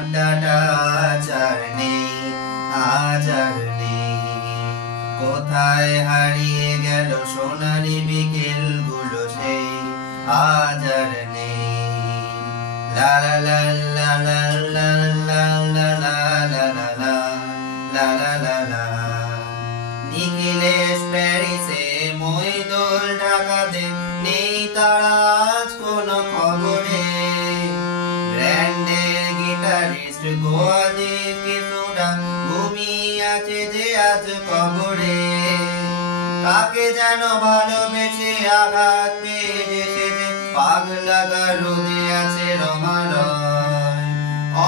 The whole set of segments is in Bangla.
আড্ডাটা আজ আর নেই, আজ আর নেই। কোথায় হারিয়ে গেল সোনালি বিকেল গুলো সেই, আজ আর নেই। লা লা লা লা লা লা লা লা লা লা লা লা লা লা লা। নিখিলেশ প্যারিসে, মইদুল ঢাকাতে, নেই তারা আজ কোনো খবরে। ব্র্যান্ডের গিটারিস্ট গোয়াদের কিছুটা ঘুমিয়ে আছে যে আজ কবরে। কাকে যেন ভালোবেসে আঘাত পেয়ে এসেছে, পাগলা রোদে আছে রমালয়।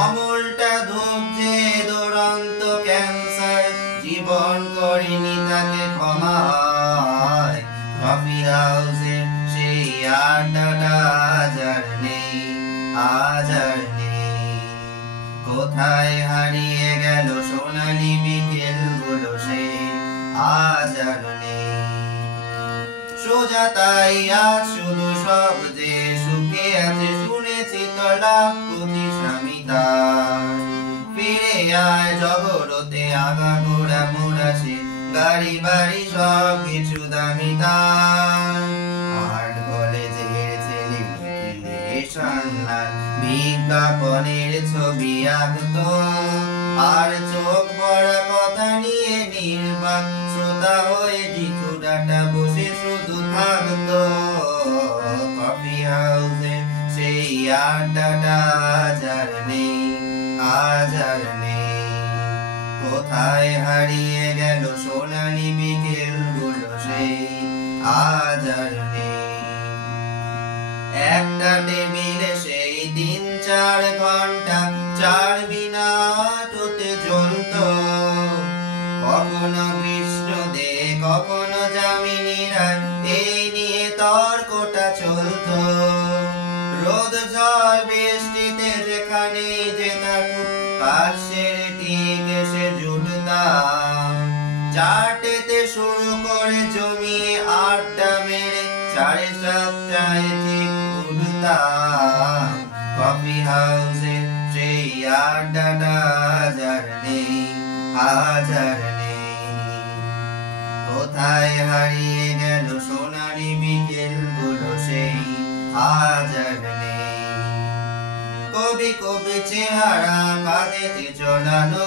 অমলটা ধুঁকছে দুরন্ত ক্যান্সার, জীবন করিনি তাকে ক্ষমা। কফি হাউসের সেই আড্ডাটা আজ আর নেই, আজ আর নেই। কোথায় হারিয়ে গেল সোনালি বিকেল গুলো সেই, আজ আর নেই। সোজা তাই আজ শুধু সব যে সুখে আছে, শুনেছি তো লাখ কোটি স্বামী তার। ফিরে আয় জগরতে, আগা গোড়া মোড়াছে, গাড়ি বাড়ি সব কিছু দামি তার। আর্ট কলেজের ছেলে বিজ্ঞাপনের ছবি আঁকতো, আর চোখ ভরা কথা নিয়ে নির্বাক শ্রোতা হয়ে জিতুরাটা বসে শুধু থাকতো। কফি হাউসের সেই আড্ডাটা আজ আর নেই, আজ আর নেই। কোথায় হারিয়ে গেল সোনালি বিকেল গুলো সেই, আজ আর নেই। একটা টেবিলে সেই ৩-৪ ঘন্টা ৪ মিনিটে জ্বলত। কখনো কৃষ্ণদে, কখনো যামিনী রায়, এই নিয়ে তর্কটা চলত। রোদ ঝড় বৃষ্টিতে যেখানে যেতাম, কাশের ঠিক এসে জুটতাম। ৪টেতে শুরু করে জমিয়ে আড্ডা মেরে ৭:৩০টায় ঠিক উঠতাম। কফি হাউসে সেই আড্ডাটা আজ আর নেই, আজ আর নেই। কোথায় হারিয়ে গেল সোনালি বিকেল গুলো সেই, আজ আর নেই। কবি কবি চেহারা কাঁদেতে চলানো,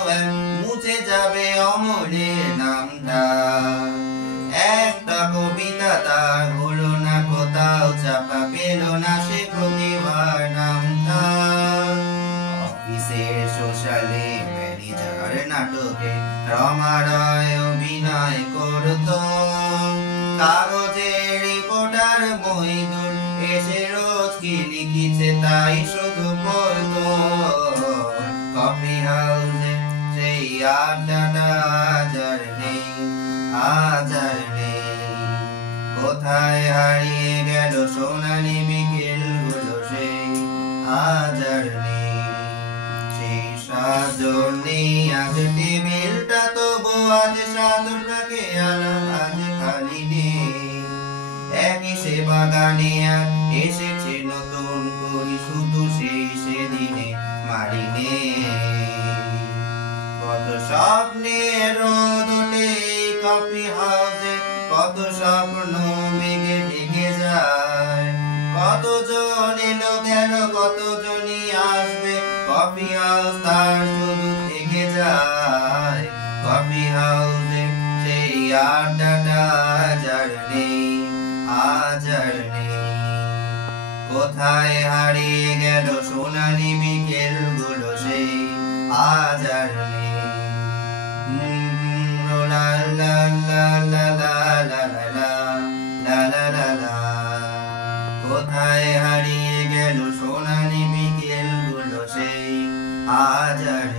মুছে যাবে অমলের নামটা। একটা কবিতা তার হলো না কোথাও চাপা, পেল না সে প্রতিভার নামটা। অফিসের সোশ্যালে ম্যানেজার নাটকে রমারয় অভিনয় করত। কাগজের রিপোর্টার মইদুল এসে রোজ কি লিখিছে তাই শুধু পড়তো। কফি হাউসে সেই আড্ডাটা আজ আর নেই, আজ আর নেই। কোথায় হারিয়ে গেল সোনালি বিকেল গুলো সেই, আজ আর নেই। সেই সাজন নেই আজ, টেবিলটা তবু আজ সাধুটাকে আলাম আজ খালি নেই। একই সে বাগানে আর এসেছে নতুন করি, শুধু সেই সেদিনে মারিনে। কত স্বপ্নের রোদ ওঠে কফি হাউসে, কত স্বপ্ন মেঘে ঢেকে যায়। কতজন এলো গেল, কতজনই আসবে, কফি হাউস তার শুধু থেকে যায়। কফি হাউসে সেই আড্ডাটা আজ আর নেই, আজ আর নেই। কোথায় হারিয়ে গেল সোনালি বিকেল গুলো সেই, আজ আর নেই। লা লা লা লা লা লা লা লা লা লা লা। কোথায় হারিয়ে গেল সোনালি বিকেল গুলো সেই, আজ আর